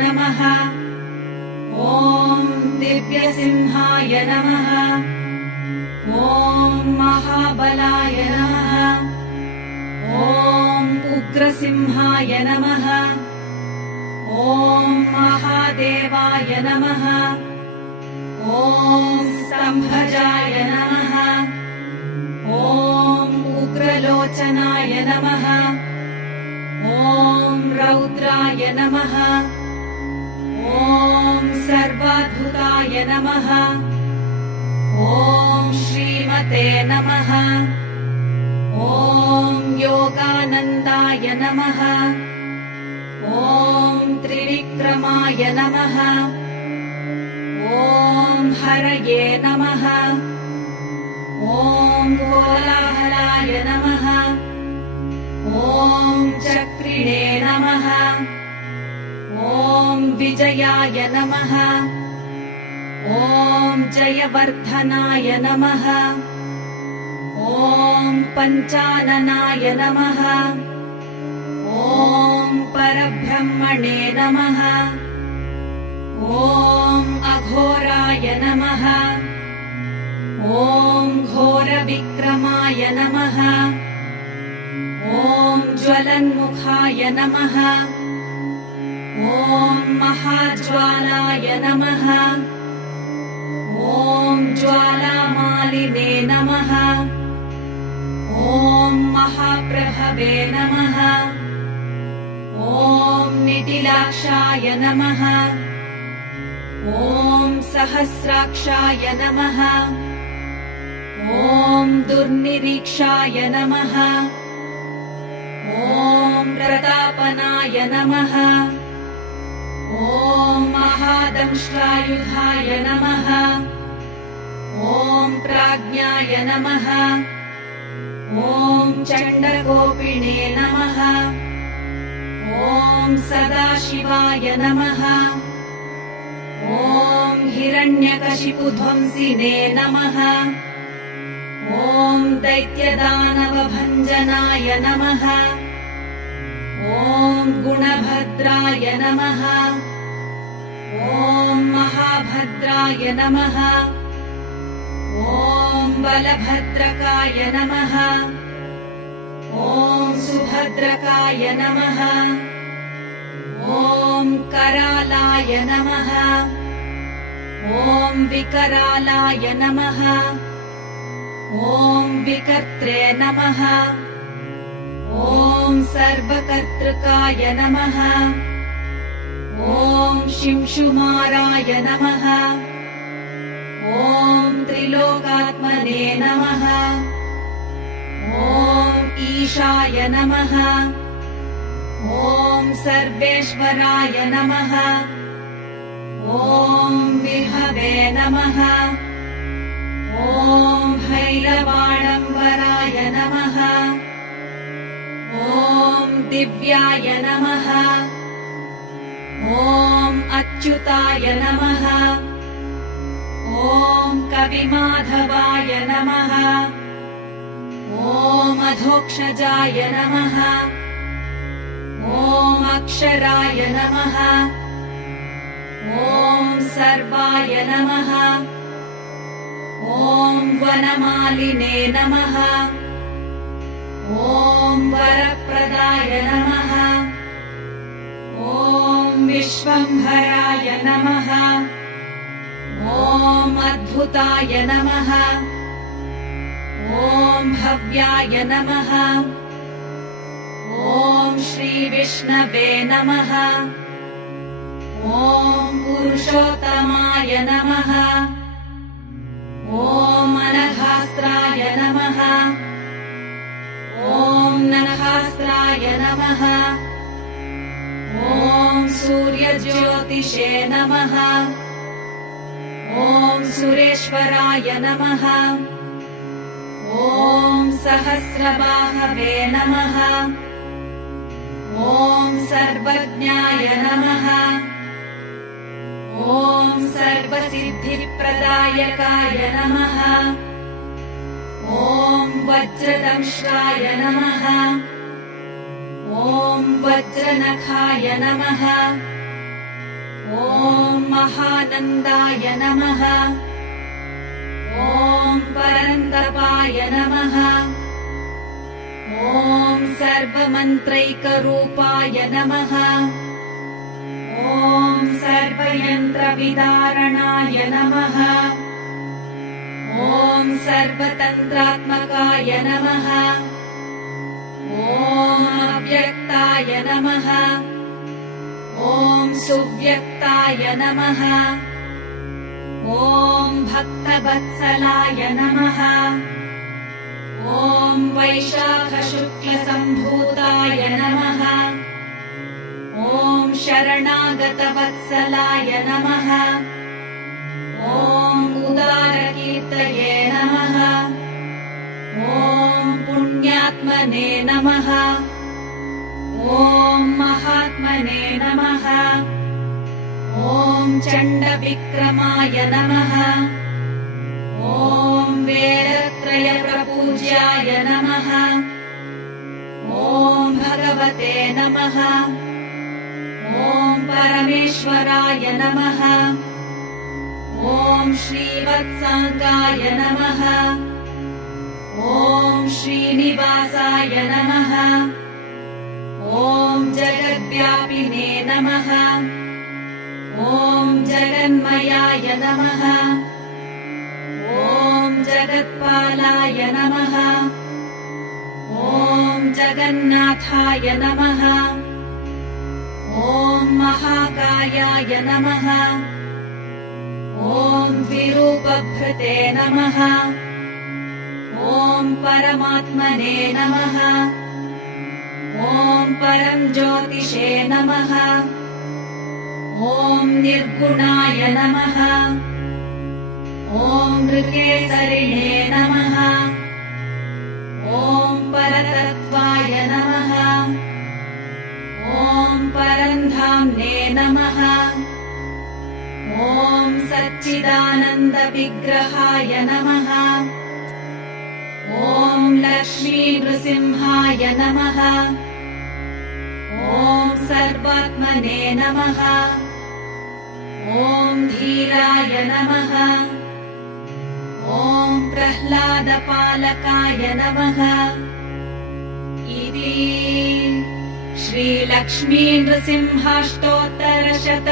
नमः। ॐ दिव्यसिंहाय नमः। ॐ महाबलाय नमः। ॐ उग्रसिंहाय नमः। ॐ महादेवाय नमः। ॐ स्तम्भजाय नमः। ॐ उग्रलोचनाय नमः। ॐ रौद्राय नमः। ॐ सर्वाद्भुताय नमः। ॐ श्रीमते नमः। ॐ योगानन्दाय नमः। ॐ त्रिविक्रमाय नमः। ॐ हरये नमः। ॐ कोलाहलाय नमः। ॐ चक्रिणे नमः। ॐ विजयाय नमः। ॐ जयवर्धनाय नमः। ॐ पञ्चाननाय नमः। ॐ परब्रह्मणे नमः। ॐ अघोराय नमः। ॐ घोरविक्रमाय नमः। ॐ ज्वलन्मुखाय नमः। ॐ महाज्वालाय नमः। ॐ ज्वालामालिने नमः। ॐ महाप्रभवे नमः। ॐ निटिलाक्षाय नमः। ॐ सहस्राक्षाय नमः। ॐ दुर्निरीक्षाय नमः। ॐ प्रतापनाय नमः। ॐ महादंष्ट्रायुधाय नमः। ॐ प्राज्ञाय नमः। ॐ चण्डकोपिणे नमः। ॐ सदाशिवाय नमः। ॐ हिरण्यकशिपुध्वंसिने नमः। ॐ दैत्यदानवभञ्जनाय नमः। ॐ गुणभद्राय नमः। ॐ महाभद्राय नमः। ॐ बलभद्रकाय नमः। ॐ सुभद्रकाय नमः। ॐ करालाय नमः। ॐ विकरालाय नमः। ॐ विकर्त्रे नमः। ॐ सर्वकर्तृकाय नमः। ॐ शिंशुमाराय नमः। ॐ त्रिलोकात्मने नमः। ॐ ईशाय नमः। ॐ सर्वेश्वराय नमः। ॐ विभवे नमः। ॐ भैरवाणम्बराय नमः। ॐ दिव्याय नमः। ॐ अच्युताय नमः। ॐ कविमाधवाय नमः। ॐ अधोक्षजाय नमः। ॐ अक्षराय नमः। ॐ सर्वाय नमः। ॐ वनमालिने नमः। ॐ वरप्रदाय नमः। ॐ विश्वम्भराय नमः। ॐ अद्भुताय नमः। ॐ भव्याय नमः। ॐ श्रीविष्णवे नमः। ॐ पुरुषोत्तमाय नमः। ॐ अनघास्त्राय नमः। ॐ ननहास्त्राय नमः। ॐ सूर्यज्योतिषे नमः। ॐ सुरेश्वराय नमः। ॐ सहस्रबाहवे नमः। ॐ सर्वज्ञाय नमः। ॐ सर्वसिद्धिप्रदायकाय नमः। ॐ वज्रदंष्ट्राय नमः। ॐ वज्रनखाय नमः। ॐ महानन्दाय नमः। ॐ परन्तपाय नमः। ॐ सर्वमन्त्रैकरूपाय नमः। ॐ सर्वयन्त्रविदारणाय नमः। ॐ सर्वतन्त्रात्मकाय नमः। ॐ अव्यक्ताय नमः। ॐ सुव्यक्ताय नमः। ॐ भक्तवत्सलाय नमः। ॐ वैशाखशुक्लसम्भूताय नमः। ॐ शरणागतवत्सलाय नमः। ॐ उदारकीर्तये नमः। ॐ पुण्यात्मने नमः। ॐ महात्मने नमः। ॐ चण्डविक्रमाय नमः। ॐ वेदत्रयप्रपूज्याय नमः। ॐ भगवते नमः। ॐ परमेश्वराय नमः। ॐ श्रीवत्साङ्गाय नमः। ॐ श्रीनिवासाय नमः। ॐ जगद्व्यापिने नमः। ॐ जगन्मयाय नमः। ॐ जगत्पालाय नमः। ॐ जगन्नाथाय नमः। ॐ महाकायाय नमः। ॐ विरूपभृते नमः। ॐ परमात्मने नमः। ॐ परं ज्योतिषे नमः। ॐ निर्गुणाय नमः। ॐ नृकेसरिणे नमः। ॐ परतत्त्वाय नमः। ॐ परन्धाम्ने नमः। ॐ सच्चिदानन्दविग्रहाय नमः। ॐ लक्ष्मीनृसिंहाय नमः। ॐ सर्वात्मने नमः। ॐ धीराय नमः। ॐ प्रह्लादपालकाय नमः। इति श्रीलक्ष्मीनृसिंहाष्टोत्तरशत